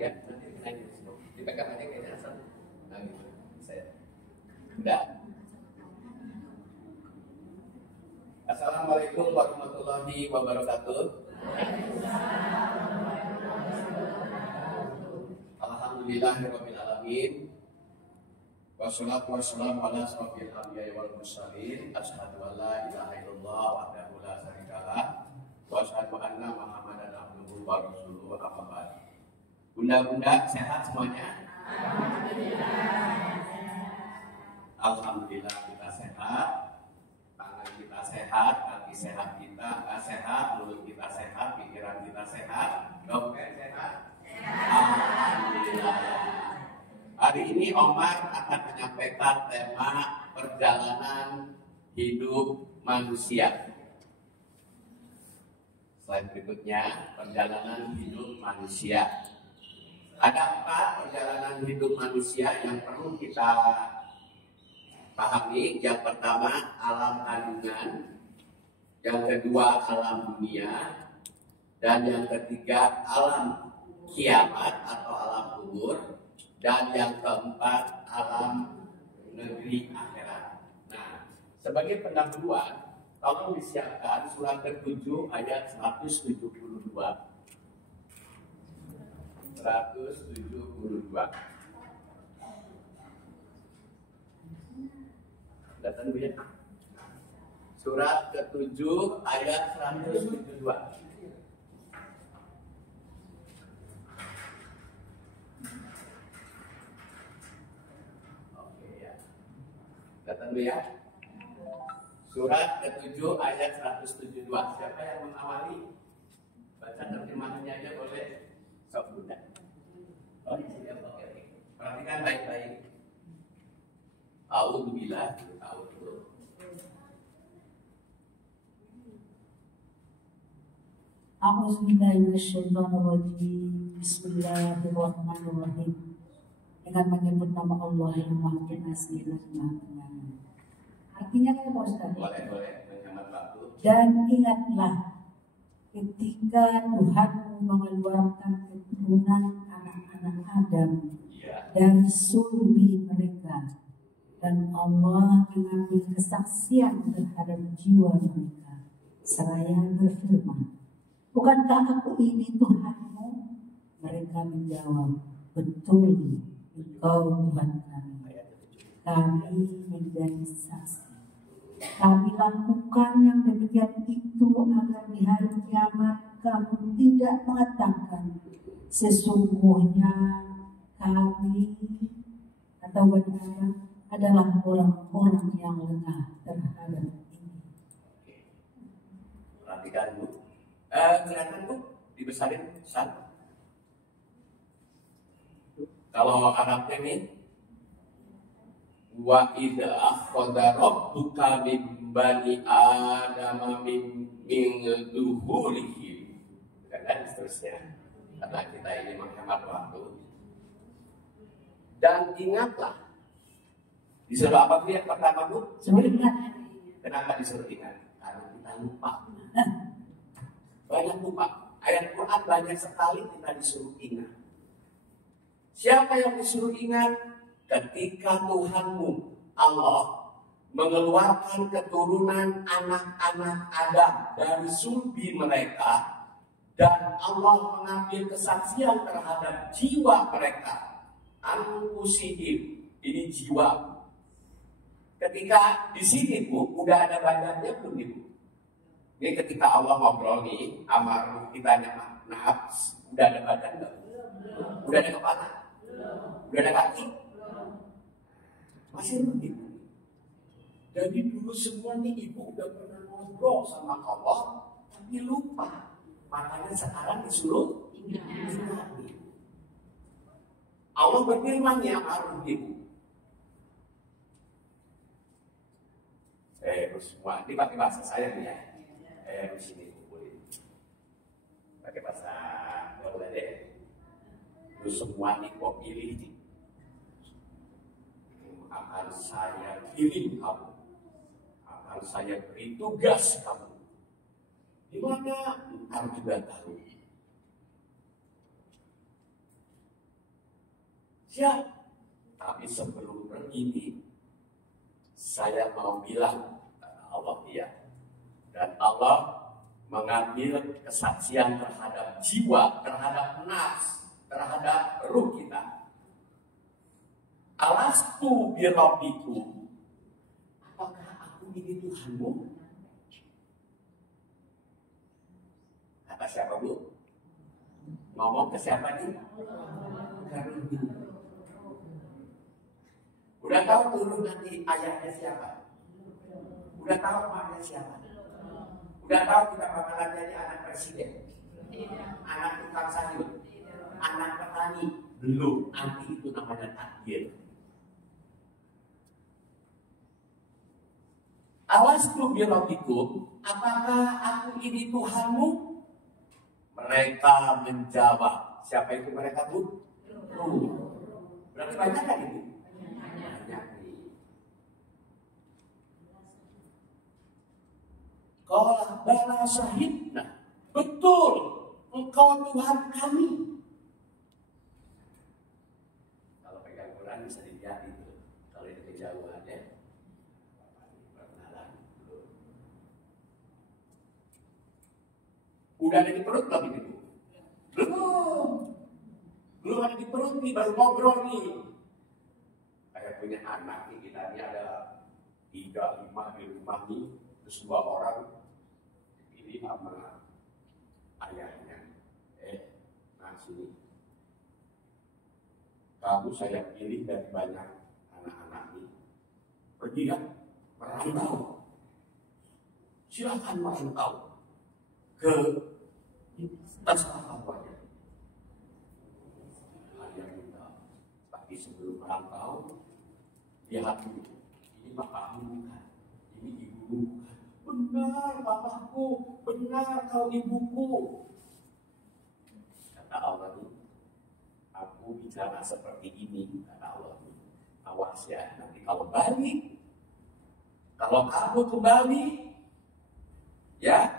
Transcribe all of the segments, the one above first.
ya. Nanti dipegang aja kayaknya asal. Nah gitu. Saya. Udah. Assalamualaikum warahmatullahi wabarakatuh. Alhamdulillahirabbil alamin. Wassalatu wassalamu ala asyrofil anbiya'i wal mursalin. Asyhadu an la ilaha illallah wahdahu la syarikalah wa asyhadu anna Muhammadan abduhu wa rasuluhu amma ba'd. Bunda-bunda sehat semuanya? Alhamdulillah kita sehat. Tangan kita sehat, kaki sehat kita sehat, mulut kita sehat, pikiran kita sehat, dompet sehat. Alhamdulillah. Hari ini Omar akan menyampaikan tema perjalanan hidup manusia. Slide berikutnya, perjalanan hidup manusia. Ada 4 perjalanan hidup manusia yang perlu kita pahami. Yang pertama, alam kandungan. Yang kedua, alam dunia. Dan yang ketiga, alam kiamat atau alam kubur. Dan yang keempat, alam negeri akhirat. Nah, sebagai pendahuluan, tolong disiapkan surat ke-7 ayat 172. 172. Datang dulu ya. Surat ke-7 ayat 172. Datang dulu ya. Surat ke-7 ayat 172. Siapa yang mengawali? Baca terjemahannya aja boleh. Sok Bunda. Oh, siap. Oke. Perhatikan baik-baik. A'udzubillah. A'udzubillahi minasyaitonirrajim. Bismillahirrahmanirrahim. Dengan menyebut nama Allah yang Maha Pengasih dan Maha Penyayang. Artinya kan Pak Ustaz? Boleh, menghemat waktu. Dan ingatlah ketika Tuhan mengeluarkan keturunan anak-anak Adam dari sulbi mereka, dan Allah mengambil kesaksian terhadap jiwa mereka seraya berfirman, bukankah aku ini Tuhanmu? Mereka menjawab, betul, Engkau Tuhan kami. Kami menjadi saksi. Kami lakukan yang demikian itu agar di hari kiamat kamu tidak mengatakan sesungguhnya kami atau Bani adalah orang-orang yang lengah terhadap ini. Perhatikan Bu. Kelihatan Bu, dibesarin satu. Kalau Arabnya nih, wa idza akhadha rabbuka min bani adama min zuhurihim, dan seterusnya. Karena kita ini menghemat waktu. Dan ingatlah, disuruh apa tuh yang pertama Bu? Suruh ingat. Kenapa disuruh ingat? Karena kita lupa. Banyak lupa. Ayat Quran banyak sekali kita disuruh ingat. Siapa yang disuruh ingat? Ketika Tuhanmu Allah mengeluarkan keturunan anak-anak Adam dari sulbi mereka, dan Allah mengambil kesaksian terhadap jiwa mereka. Anfusihim, ini jiwa. Ketika di sini Bu, udah ada badannya belum Ibu? Ini ketika Allah ngobrol nih, amar kita nafs, udah ada badan nggak? Udah ada kepala? Udah ada kaki? Masih begitu. Jadi dulu semua nih Ibu udah pernah ngobrol sama Allah, tapi lupa. Makanya sekarang disuruh ingat. Allah berfirman ya harus Ibu. Semua ini pakai bahasa saya nih ya. Di sini kumpulin. Pakai bahasa boleh deh. Lu semua nih kau pilih nih. Akan saya kirim kamu. Akan saya beri tugas kamu. Di mana? Engkau juga tahu. Siap. Tapi sebelum pergi ini, saya mau bilang, kata Allah iya. Dan Allah mengambil kesaksian terhadap jiwa, terhadap nafs, terhadap ruh kita. Alastu birabbikum. Apakah aku ini Tuhanmu? Kata siapa Bu? Ngomong ke siapa nih? Udah tahu turun nanti ayahnya siapa? Udah tahu maknya siapa? Udah tahu kita bakalan jadi anak presiden? Anak tukang sayur? Anak petani? Belum, nanti itu namanya takdir. Alastu birabbikum, apakah aku ini Tuhanmu? Mereka menjawab. Siapa itu mereka Bu? Berarti banyak kan itu? Banyak. Qala bala syahidna. Betul, engkau Tuhan kami. Kalau pegang Quran bisa dilihat itu. Kalau itu kejauhan ya. Perkenalan dulu. Udah ada di perut belum ini Bu? Belum ada di perut nih, baru ngobrol nih. Kayak punya anak nih, kita ini ada 3, 5 di rumah nih. Terus 2 orang ini sama ayahnya. Nah sini. Kamu saya pilih dari banyak anak-anak ini. Pergi ya, merantau. Silakan merantau ke terserah kamu aja. Ayah minta. Tapi sebelum merantau, lihat dulu. Ini bapakmu bukan? Ini ibumu bukan? Benar bapakku, benar kau ibuku. Kata Allah ini, aku bicara seperti ini. Kata Allah ini, awas ya, nanti kalau balik, kalau kamu kembali, ya,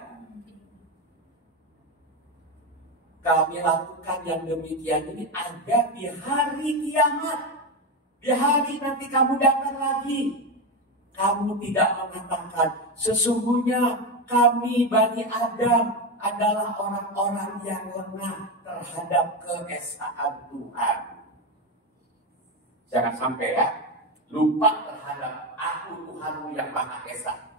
kami lakukan yang demikian ini agar di hari kiamat, di hari nanti kamu datang lagi, kamu tidak mengatakan sesungguhnya kami Bani Adam adalah orang-orang yang lengah terhadap keesaan Tuhan. Jangan sampai ya lupa terhadap aku Tuhanmu yang Maha Esa.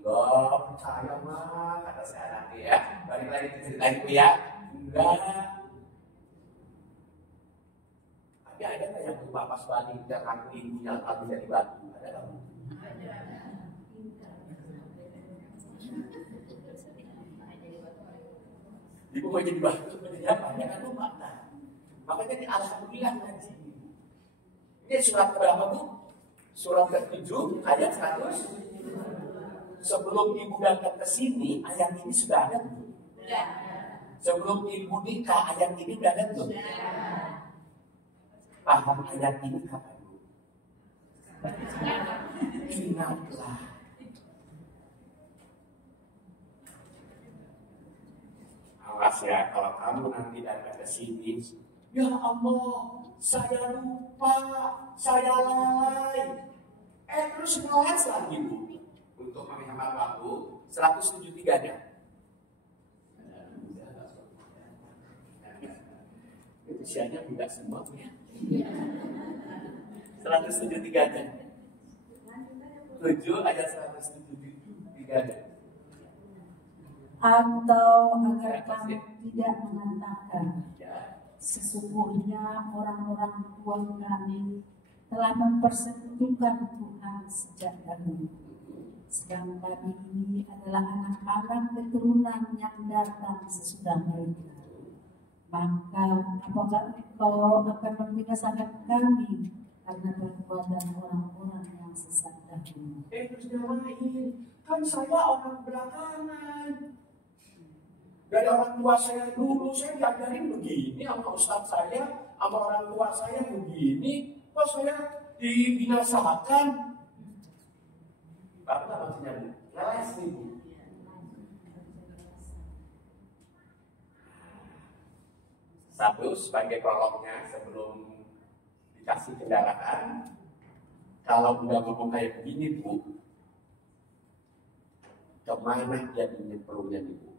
Enggak percaya mah, kata saya nanti ya. Balik lagi ke cerita itu ya. Enggak. Tapi ada nggak yang lupa pas balik dan aku ibunya tak bisa dibantu? Ada nggak? Ibu mau jadi batu, jadi apa? Ya kan lupa. Makanya di alhamdulillah ngaji. Ini surat berapa Bu? Surat ke-7 ayat 100. Sebelum ibu datang ke sini, ayat ini sudah ada belum? Sebelum ibu nikah, ayat ini sudah ada belum? Paham ayat ini kapan Bu? Ingatlah. Awas ya, kalau kamu nanti datang ke sini, ya Allah, saya lupa, saya lalai. Terus ngeles lagi Bu. Untuk menghemat waktu 173-nya. Usianya muda semua ya. 173-nya. 7 ayat 173-nya. Atau agar kamu tidak mengatakan, sesungguhnya orang-orang tua kami telah mempersekutukan Tuhan sejak dahulu. Sedang kami ini adalah anak-anak keturunan yang datang sesudah mereka. Maka apakah engkau akan membinasakan kami karena perbuatan orang-orang yang sesat dahulu? Terus nyamain, kan saya orang belakangan. Dari orang tua saya dulu, saya diajarin begini sama ustaz saya, sama orang tua saya begini. Kok saya dibinasakan? Apa maksudnya Bu? Leles nih Bu. Satu sebagai prolognya sebelum dikasih kendaraan. Kalau udah ngomong kayak begini Bu, kemana dia nyemplungnya nih Bu?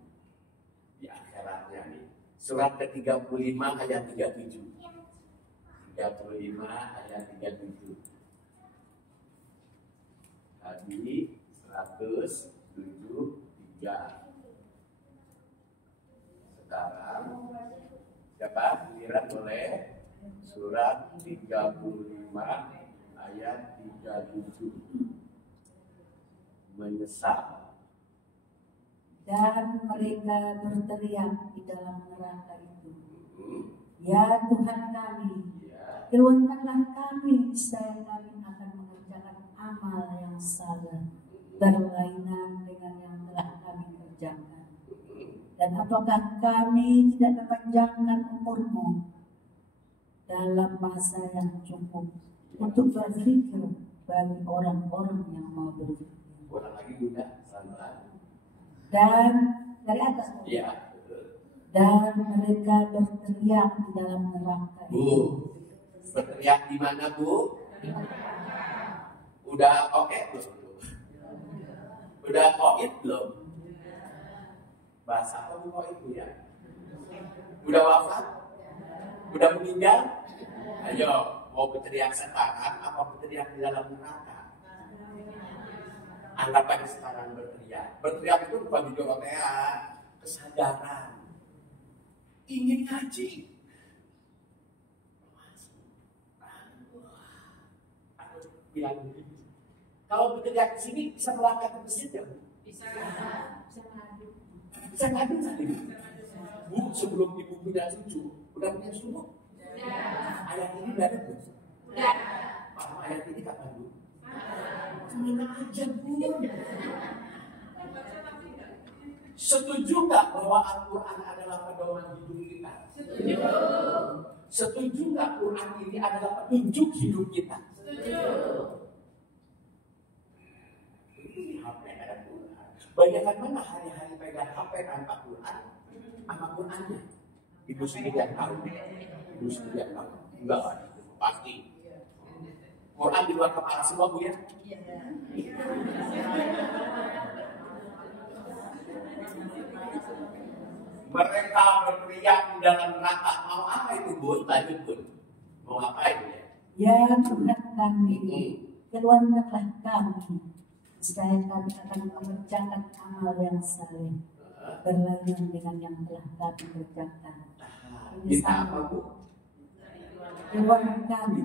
Di akhiratnya nih. Surat ke-35 ayat 37. 35 ayat 37. Tadi 173. Sekarang siapa? Giliran boleh. Surat 35 ayat 37. Menyesal. Dan mereka berteriak di dalam neraka itu, ya Tuhan kami, keluarkanlah kami, niscaya kami akan mengerjakan amal yang salah, berlainan dengan yang telah kami kerjakan. Dan apakah kami tidak memanjangkan umurmu dalam masa yang cukup untuk berpikir bagi orang-orang yang mau berpikir. Ulang lagi Bunda, santai. Dan dari atas, Iya, betul. dan mereka berteriak di dalam neraka. Bu, berteriak di mana Bu? Udah oke belum? Udah koit belum? Bahasa apa Bu koit Bu ya? Udah wafat? Udah meninggal? Ayo, mau berteriak sekarang apa berteriak di dalam neraka? Anggap aja sekarang berteriak. Berteriak itu bukan di dorotean, kesadaran. Ingin ngaji. Aku bilang begitu. Kalau berteriak di sini bisa melangkah ke masjid ya? Bisa. Bisa ngadu tadi. Bu, sebelum ibu punya cucu, udah punya cucu? Ayat ini udah ada Bu? Udah. Ayat ini kapan Bu? Mana aja Bu? Setuju nggak bahwa Al-Quran adalah pedoman hidup kita? Setuju. Setuju nggak Quran ini adalah petunjuk hidup kita? Setuju. HP ada Quran. Bayangkan mana hari-hari pegang HP tanpa Quran, sama Qurannya? Ibu sendiri yang tahu. Ibu sendiri yang tahu. Enggak, pasti. Quran di luar kepala semua Bu ya? Mereka berteriak di dalam neraka. Mau apa itu Bu? Lanjut Bu. Mau apa itu ya? Ya Tuhan kami, keluarkanlah kami, supaya kami akan mengerjakan amal yang saleh, berlainan dengan yang telah kami kerjakan. Minta apa Bu? Keluarkan kami.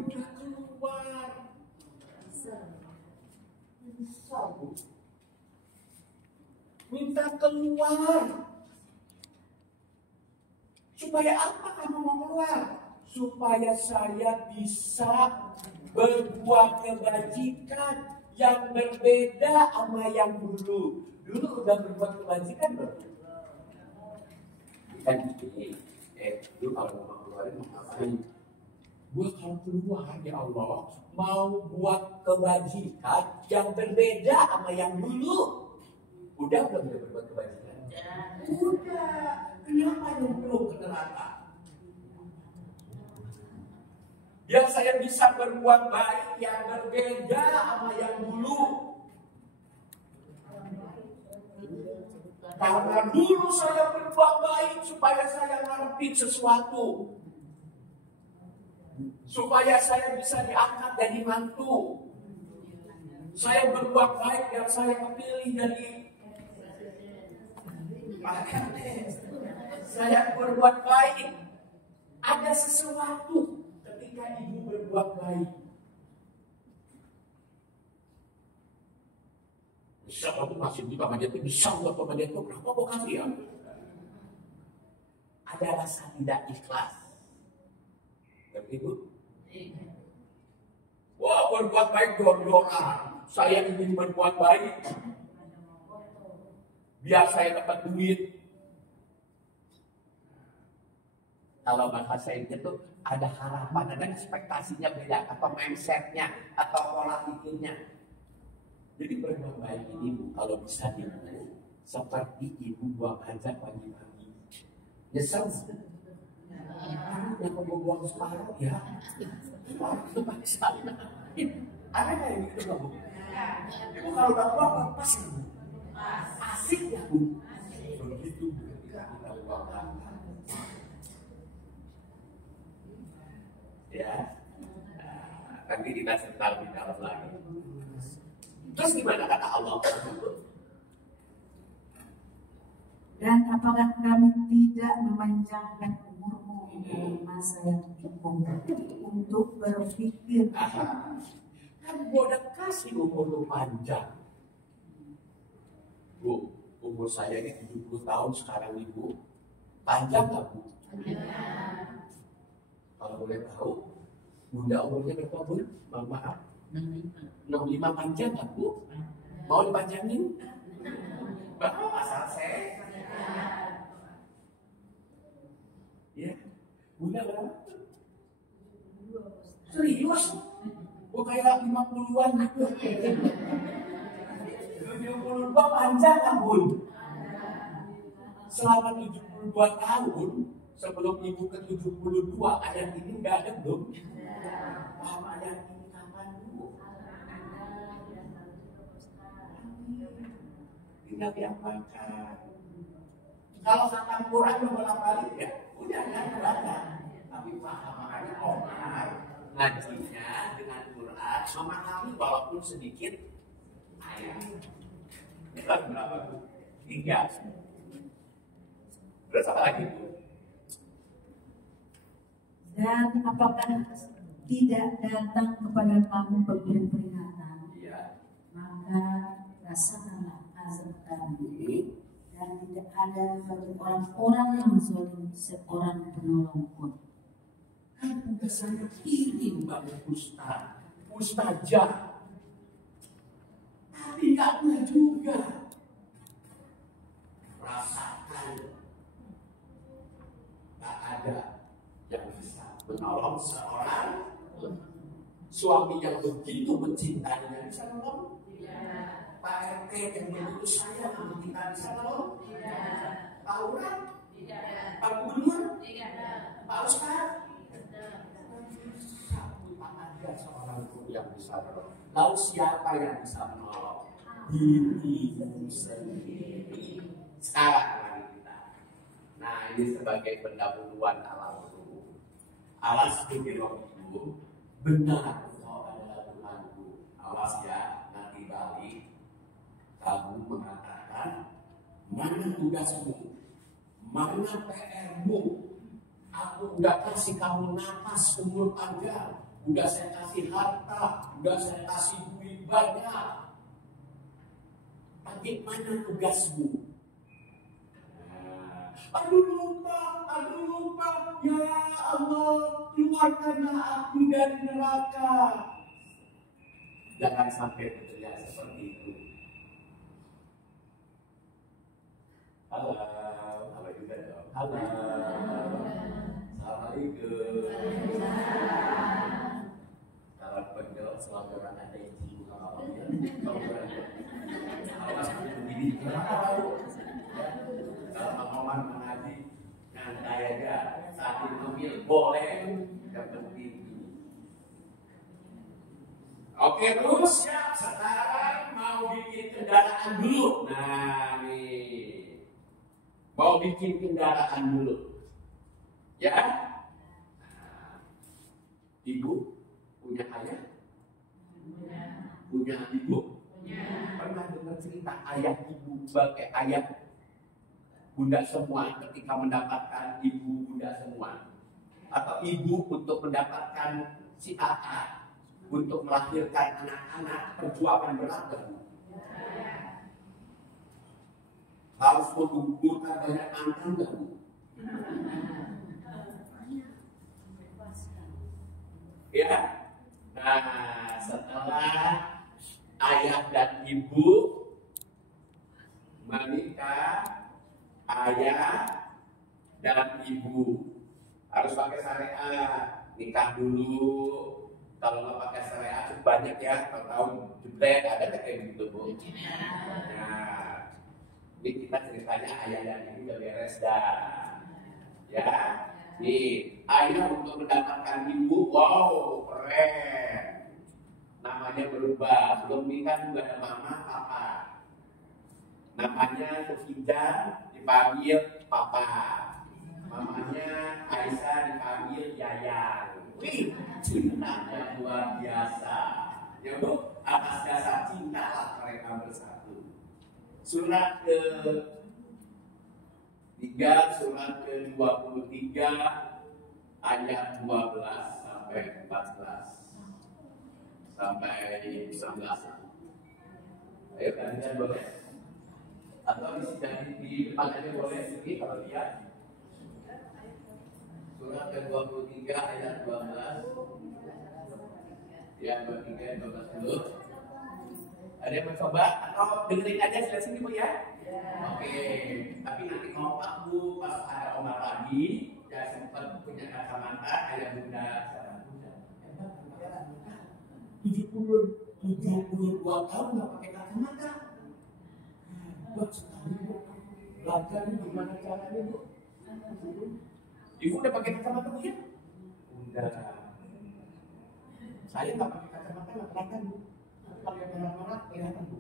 Minta keluar. Supaya apa kamu mau keluar? Supaya saya bisa berbuat kebajikan yang berbeda sama yang dulu. Dulu udah berbuat kebajikan belum? Kan gini, lu kalau mau keluarin mau ngapain? Gue kalau keluar ya Allah mau buat kebajikan yang berbeda sama yang dulu. Udah belum berbuat kebajikan? Udah. Kenapa nyemplung ke neraka? Biar saya bisa berbuat baik yang berbeda sama yang dulu. Karena dulu saya berbuat baik supaya saya ngerti sesuatu. Supaya saya bisa diangkat jadi mantu. Saya berbuat baik dan saya kepilih jadi saya berbuat baik. Ada sesuatu ketika ibu berbuat baik. Bisa kamu kasih duit sama dia, bisa nggak sama dia, kenapa kau kasih ya? Ada rasa tidak ikhlas. Ibu, wah berbuat baik dor-doran. Saya ingin berbuat baik. Biar saya dapat duit. Kalau bahasa itu ada harapan, ada ekspektasinya beda, atau mindsetnya, atau pola pikirnya. Jadi berbuat baik ini Bu, kalau bisa dimulai seperti ibu buang hajat pagi-pagi. Nyesel. Kenapa gue buang separuh ya? Itu pakai sana. Ada kayak gitu nggak Bu? Ibu kalau udah buang lepas ya Bu? Asik ya Bu? Begitu Bu, kita buang apa? Ya, nanti kita serta lebih dalam lagi. Terus gimana kata Allah? Dan apakah kami tidak memanjangkan umurmu dengan masa yang cukup untuk berpikir? Kan gue udah kasih umur panjang. Bu, umur saya ini 70 tahun sekarang Ibu. Panjang gak Bu? Kalau boleh tahu, Bunda umurnya berapa Bu? Maaf. 65 panjang gak Bu? Mau dipanjangin? Bahwa asal saya. Ya, Bunda berapa? Serius? Oh kayak 50-an gitu. 72 panjang kan Bun? Selama 72 tahun sebelum Ibu ke 72 ayat ini nggak ada belum? Paham ayat ini kapan Bu? Tinggal diamalkan. Kalau khatam Quran bolak-balik ya, udah kan baca. Tapi pahamannya Omar, ngajinya dengan Quran, memahami walaupun sedikit ayat. Ini lagu berapa Bu? 3. Berapa lagi Bu? Dan apakah tidak datang kepada kamu pemberi peringatan? Iya. Maka rasakanlah azab kami. Dan tidak ada bagi orang-orang yang zalim seorang penolong pun. Kan udah saya kirim Mbak Ustazah. Tapi nggak pernah juga. Rasakan. Nggak ada yang bisa menolong seorang suami yang begitu mencintainya bisa menolong. Pak RT yang begitu sayang untuk kita bisa menolong. Pak Lurah, Pak Gubernur, Pak Ustaz. Ada seorang pun yang bisa menolong. Lalu siapa yang bisa menolong? Dirimu sendiri. Sekarang mari kita. Nah ini sebagai pendahuluan alam dulu. Alas bikiroh itu benar engkau adalah Tuhanku. Awas ya nanti balik. Kamu mengatakan mana tugasmu, mana PR-mu. Aku udah kasih kamu nafas umur panjang, udah saya kasih harta, udah saya kasih duit banyak. Bagaimana tugasmu? Aduh lupa, ya Allah, keluarkanlah aku dari neraka. Jangan sampai berteriak seperti itu. Halo juga dong. Halo. Assalamualaikum. Salam penjel, selamat orang ada yang ibu kalau begini. Kalau Omar mengaji nyantai aja sambil ngemil boleh, yang penting. Oke terus siap. Sekarang mau bikin kendaraan dulu. Nah nih. Mau bikin kendaraan dulu, ya? Nah, Ibu punya ayah? Punya ibu? Pernah dengar cerita ayah ibu sebagai ayah bunda semua ketika mendapatkan ibu bunda semua? Atau ibu untuk mendapatkan si AA untuk melahirkan anak-anak perjuangan berat? Harus mengumpulkan banyak angka enggak Bu? Ya. Nah, setelah ayah dan ibu menikah, ayah dan ibu harus pakai syariat, nikah dulu. Kalau nggak pakai syariat banyak ya, kalau tahu jebret ada kayak gitu Bu. Nah, ini kita ceritanya ayah dan ibu udah beres dah, ya. Nih, ayah untuk mendapatkan ibu, wow, keren. Namanya berubah. Sebelum nikah juga ada mama, papa. Namanya Sofija dipanggil papa. Mamanya Aisyah dipanggil Yayang. Wih, cintanya luar biasa. Ya Bu, atas dasar cinta lah mereka bersatu. Surat ke-3, surat ke-23 ayat 12 sampai 14 sampai 19. Ayo kalian boleh, atau di depan aja boleh sini kalau lihat. Surat ke-23 ayat 12. Ya, 23 12 dulu. Ada yang mencoba atau dengerin aja sebelah sini Bu ya? Oke, tapi nanti mau Pak Bu pas ada omat lagi, ya sempat punya kacamata kayak Bunda. 72 tahun nggak pakai kacamata. Buat sekali Bu. Belajar gimana caranya Bu? Ibu udah pakai kacamata Bu ya? Udah. Saya nggak pakai kacamata nggak kelihatan Bu. Pakai merah-merah kelihatan Bu.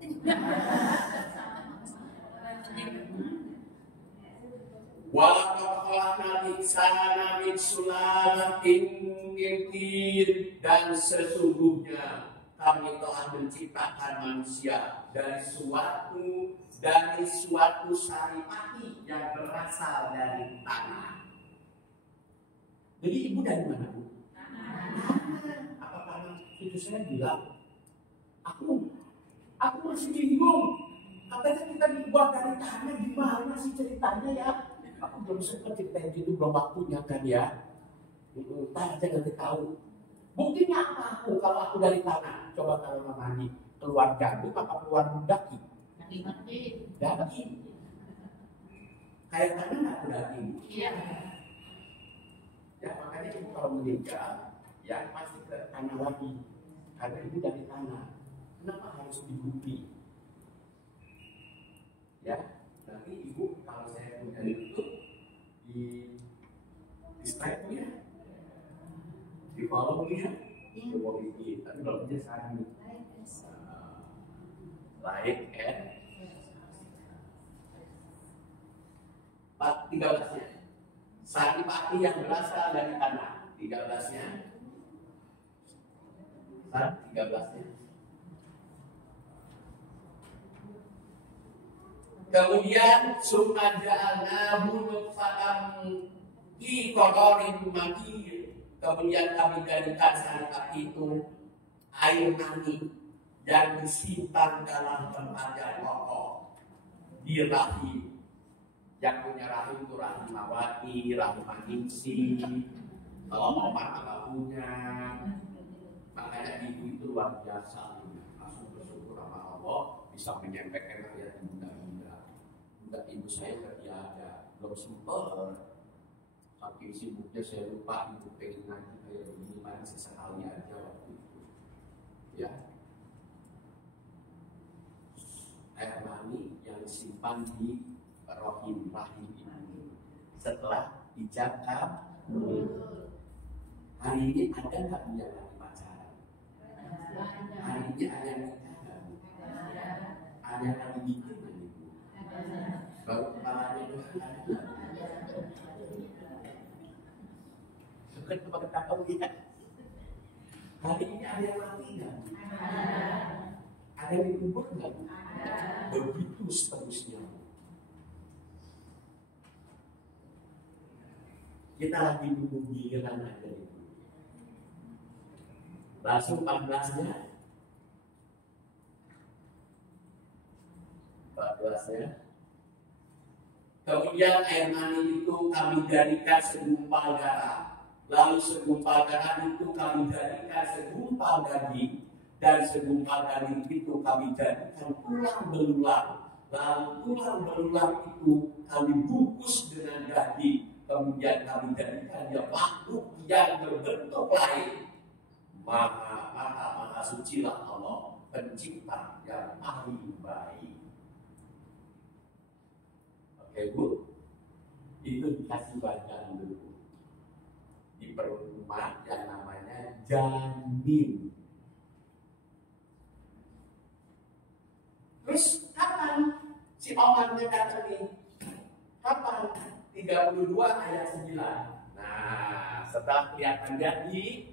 Dan sesungguhnya kami telah menciptakan manusia dari suatu saripati yang berasal dari tanah. Jadi ibu dari mana Bu? Apa karena itu saya bilang, aku masih bingung. Katanya kita dibuat dari tanah, gimana sih ceritanya ya? Aku belum sempat ceritain gitu, belum waktunya kan ya. Ntar aja nanti tahu. Buktinya apa aku kalau aku dari tanah? Coba kalau Mama keluar gandum apa keluar daging? Daging. Kayak tanah nggak aku daging? Iya. Ya makanya ibu kalau meninggal, ya pasti ke tanah lagi. Karena ibu dari tanah. Kenapa harus di bumi? Ya, nanti ibu kalau saya punya itu di strike ya, di follow ya, di follow ini. Tapi kalau dia sekarang nih, like and 13-nya, saripati yang berasal dari tanah. 13-nya, 13-nya. Kemudian summa ja'alnahu nutfatan fi qararin makin. Kemudian kami jadikan saripati itu air mani yang disimpan dalam tempat yang kokoh di rahim. Yang punya rahim itu rahim mawati, rahim maningsi. Kalau mau nggak punya, makanya ibu itu luar biasa. Langsung bersyukur sama Allah bisa menyampaikan ayat Bunda ibu saya kerja ada, belum sempat. Saking sibuknya saya lupa ibu pengen ngaji kayak begini, mana sesekali aja waktu itu. Ya, air mani yang disimpan di rahim ibu setelah dijaga. Hari ini ada nggak punya lagi pacaran? Hari ini ada yang nikah? Ada yang lagi bikin? Baru kepalanya itu bukan pakai kakao ya. Hari ini ada yang mati nggak? Ada yang dikubur nggak? Begitu seterusnya. Kita lagi nunggu giliran aja itu. Langsung 14-nya. 14-nya. Kemudian air mani itu kami jadikan segumpal darah. Lalu segumpal darah itu kami jadikan segumpal daging. Dan segumpal daging itu kami jadikan tulang belulang. Lalu tulang belulang itu kami bungkus dengan daging. Kemudian kami jadikan dia makhluk yang berbentuk lain. Maha sucilah Allah, pencipta yang paling baik. Oke Bu, itu dikasih bagian dulu. perut rumah yang namanya janin. Terus kapan si omarnya datang nih? Kapan? 32 ayat 9. Nah, setelah kelihatan jadi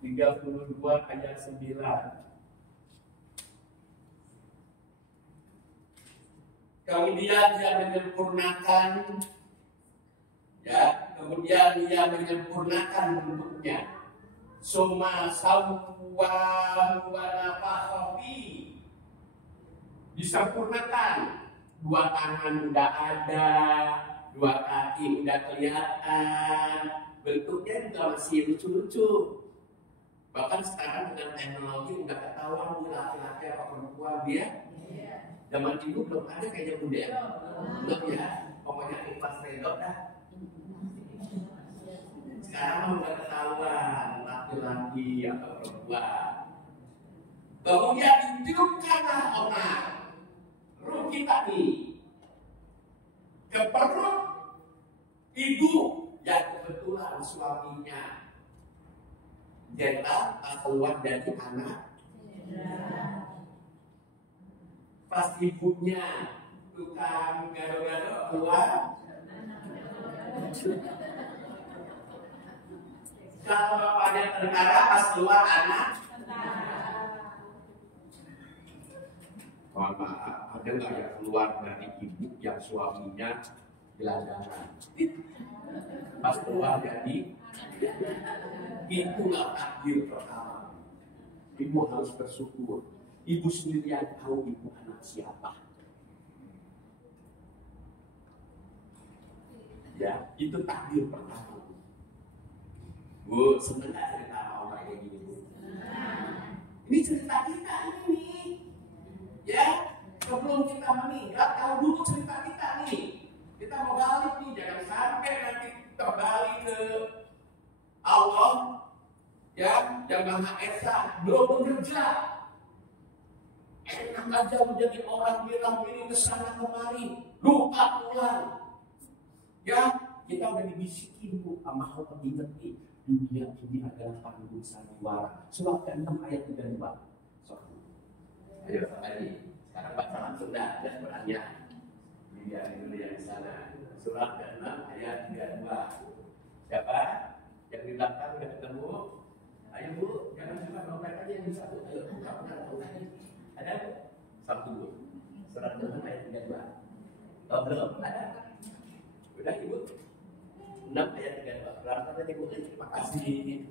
32 ayat 9. Kemudian dia menyempurnakan, ya, kemudian dia menyempurnakan bentuknya. Summa sawwa wa nafakha fi. Disempurnakan. 2 tangan udah ada, 2 kaki udah kelihatan, bentuknya juga masih lucu-lucu. Bahkan sekarang dengan teknologi udah ketahuan dia laki-laki apa perempuan dia. Zaman dulu belum ada kayaknya bunda, belum ya. Pokoknya ikhlas redok dah. Sekarang udah ketahuan laki-laki atau perempuan. Kemudian ditiupkanlah Omar ruh kita ini ke perut ibu yang kebetulan suaminya jenderal keluar dari anak. Pas ibunya tukang gado-gado keluar. Kalau bapaknya tentara pas keluar anak. Mohon maaf, ada nggak yang keluar dari ibu yang suaminya gelandangan? Pas keluar jadi itulah takdir pertama. Ibu harus bersyukur. Ibu sendiri yang tahu ibu anak siapa. Ya, itu takdir pertama. Bu, senang gak cerita orang kayak gini, Bu? Ini cerita kita ini. Ya, sebelum kita meninggal, tahu dulu cerita kita nih. Kita mau balik nih, jangan sampai nanti kembali ke Allah, ya, yang Maha Esa, belum bekerja. Enak aja menjadi orang bilang ini kesana kemari, lupa pulang. Ya, kita udah dibisikin Bu, sama hal penting. Dunia ini adalah panggung sandiwara. Surat ke-6 ayat 32. Ayo tadi, sekarang baca langsung dah sebenarnya. Dunia ini yang di sana. Surat ke-6 ayat 32. Siapa? Yang di belakang udah ketemu? Ayo Bu, jangan cuma dompet aja yang satu. Ayo buka benar. Ada? Satu Bu. Surat ke-6 ayat 32. Oh belum? Ada? Udah Ibu? 6 ayat 32. Berapa tadi Bu? Terima kasih.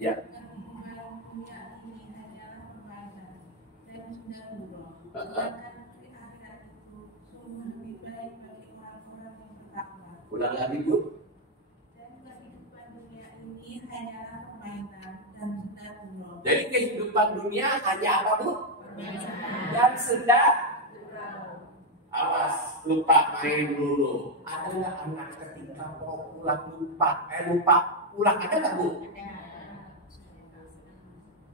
Ya. Ulang lagi Bu. Jadi kehidupan dunia hanya apa Bu? Dan sedang. Awas, lupa main dulu. Ada nggak anak ketika mau pulang lupa pulang, ada nggak Bu?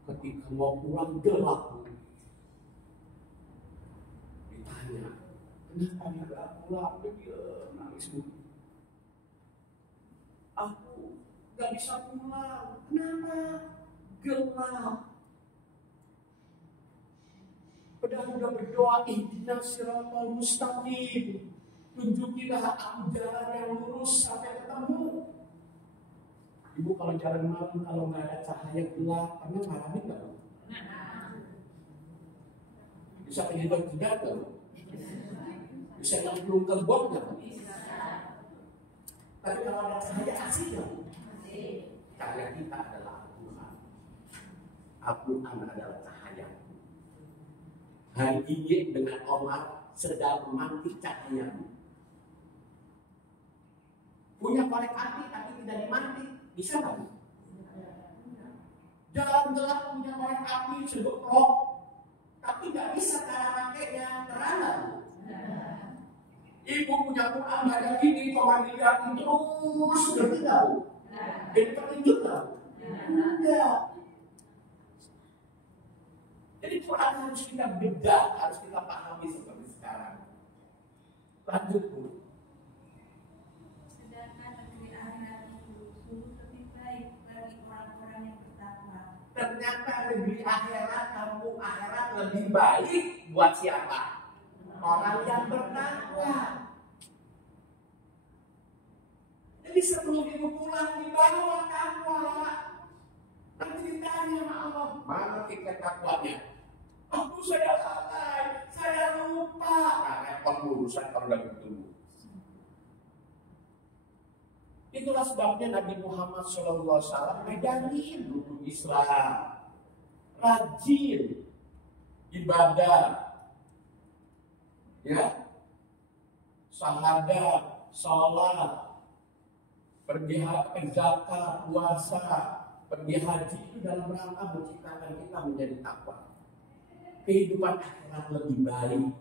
Ketika mau pulang gelap Bu. Ditanya, kenapa nggak pulang? Dia nangis Bu. Aku nggak bisa pulang. Kenapa? Gelap. Padahal udah berdoa, ihdinas siratal mustaqim. Tunjukilah aku jalan yang lurus sampai ketemu. Ibu kalau jalan malam, kalau nggak ada cahaya gelap, pernah ngalamin nggak? Bisa terlibat tidak nggak? Bisa nyemplung ke got nggak? Tapi kalau ada cahaya asik nggak? Cahaya kita adalah Al-Quran. Al-Quran adalah cahaya. Hari ini dengan Omar sedang memantik cahaya. Punya korek api tapi tidak dimantik, bisa nggak? Jalan gelap punya korek api sebekrok, tapi nggak bisa cara pakainya terang. Ibu punya Quran banyak ini, pemanggilan terus ngerti nggak? Jadi petunjuk nggak? Enggak. Jadi Quran harus kita bedah, harus kita pahami seperti sekarang. Lanjut Bu. Sedangkan negeri di akhirat, kampung akhirat lebih baik buat siapa? Orang yang bertakwa. Jadi sebelum ibu pulang dibawa takwa. Nanti ditanya sama Allah, mana tiket takwanya? Aku saya lalai, saya lupa. Nah, repot urusan kalau udah bertemu. Itulah sebabnya Nabi Muhammad SAW meganin dulu Islam, rajin ibadah, ya, sahadat, sholat, pergi zakat, puasa, pergi haji itu dalam rangka menciptakan kita menjadi takwa. Kehidupan akhirat lebih baik.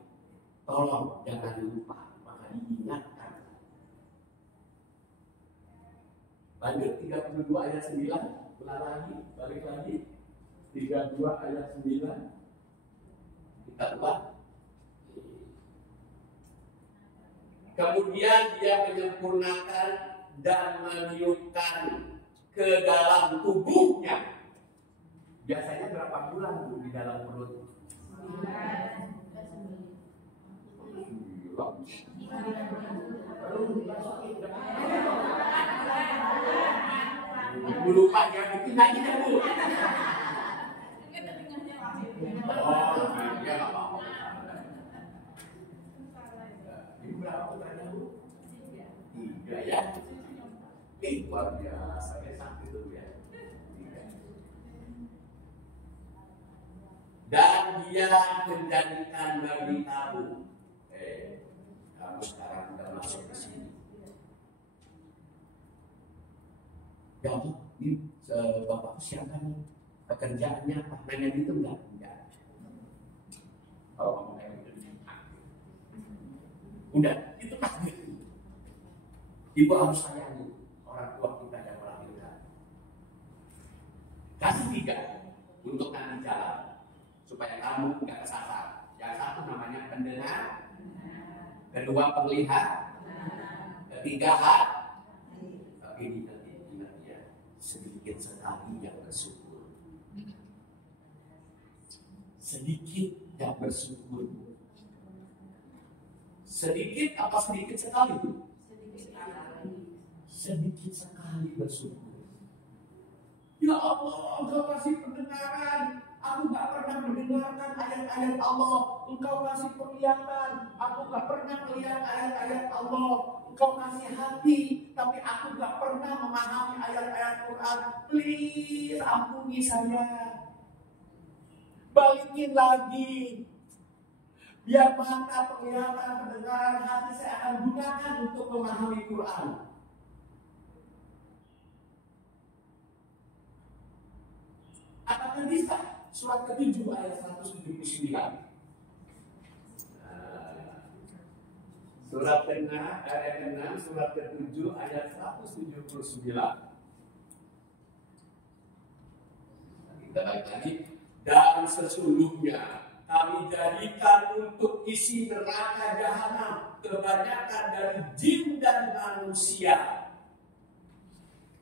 Tolong jangan lupa, maka diingatkan. Lanjut 32 ayat 9, ulang lagi, balik lagi. 32 ayat 9. Kita ulang. Kemudian dia menyempurnakan dan meniupkan ke dalam tubuhnya. Biasanya berapa bulan Bu di dalam perut? Bu lupa ya, bikin lagi deh Bu. Oh, iya nggak apa-apa. Ini berapa putranya Bu? 3 ya. Luar biasa ya, sakit itu ya. 3. Dan dia menjadikan bagi kamu. Kamu sekarang sudah masuk ke sini. Jadi, Bapak siapa nih? Pekerjaannya apa? Nanya gitu enggak? Enggak. Kalau kamu kayak gitu, udah, itu takdir. Ibu harus sayangi orang tua kita yang melahirkan. Kasih 3 untuk nanti jalan supaya kamu enggak kesasar. Yang satu namanya pendengar, kedua penglihat, ketiga hati. Tapi ingat ya, sedikit sekali yang bersyukur. Sedikit yang bersyukur. Sedikit apa sedikit sekali? Sedikit sekali bersyukur. Ya Allah, Engkau kasih pendengaran. Aku gak pernah mendengarkan ayat-ayat Allah. Engkau kasih penglihatan. Aku gak pernah melihat ayat-ayat Allah. Engkau kasih hati, tapi aku gak pernah memahami ayat-ayat Quran. Please, ampuni saya. Balikin lagi. Biar mata, penglihatan, pendengaran, hati saya akan gunakan untuk memahami Quran. Apakah bisa? Surat ke-7 ayat 179. Surat ke-6 ayat ke-6, surat ke-7 ayat 179. Kita balik lagi. Dan sesungguhnya kami jadikan untuk isi neraka jahanam kebanyakan dari jin dan manusia.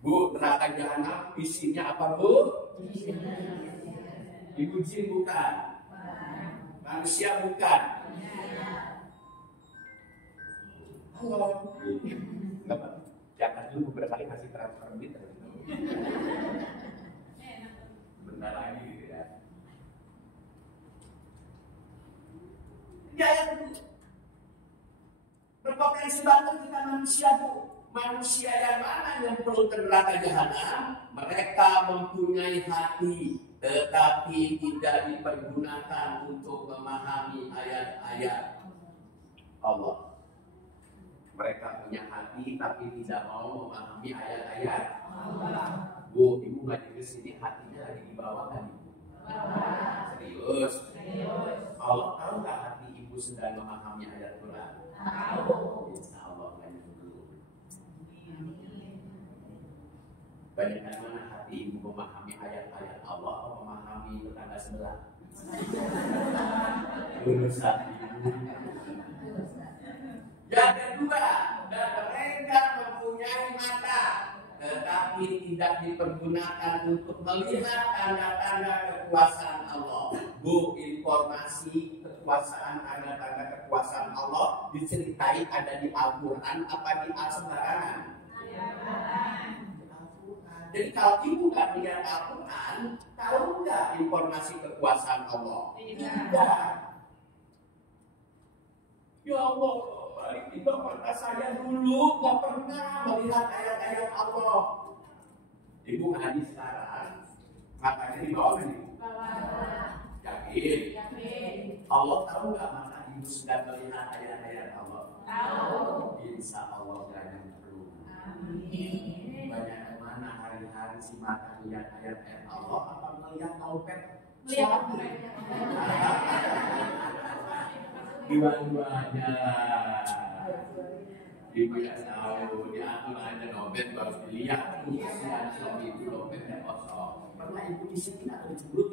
Bu, neraka jahanam isinya apa Bu? Ibu jin bukan, manusia bukan. Halo, jangan dulu beberapa kali kasih transfer duit. Bentar lagi gitu ya. Ini ayat itu berpotensi banget kita manusia Bu. Manusia yang mana yang perlu ke neraka jahanam? Mereka mempunyai hati, tetapi tidak dipergunakan untuk memahami ayat-ayat Allah. Mereka punya hati, tapi tidak mau memahami ayat-ayat Allah. Bu, ibu ngaji ke sini hatinya lagi di bawah kan ibu? Serius? Allah tahu nggak hati ibu sedang memahami ayat Quran? Tahu. Insya Allah ngaji dulu. Banyak mana hati ibu memahami ayat-ayat Allah atau memahami tetangga sebelah? Urusan ibu. Yang kedua, dan mereka mempunyai mata, tetapi tetapi tidak dipergunakan untuk melihat tanda-tanda kekuasaan Allah. Bu, informasi kekuasaan, tanda-tanda kekuasaan Allah diceritai ada di Al-Quran apa di Al-Sembarangan? Jadi kalau ibu nggak lihat Al-Quran, tahu nggak informasi kekuasaan Allah? Tidak. Ya Allah, itu mata saya dulu nggak pernah melihat ayat-ayat Allah. Ibu ngaji sekarang, matanya di bawah nih. Yakin? Allah tahu nggak mata ibu sudah melihat ayat-ayat Allah? Tahu. Insya Allah jangan perlu. Banyak mana hari-hari si mata melihat ayat-ayat Allah apa melihat dompet? Dua-duanya. Ibu yang tahu diatur aja dompet baru dilihat. Suami itu dompetnya kosong. Pernah ibu di sini atau di mulut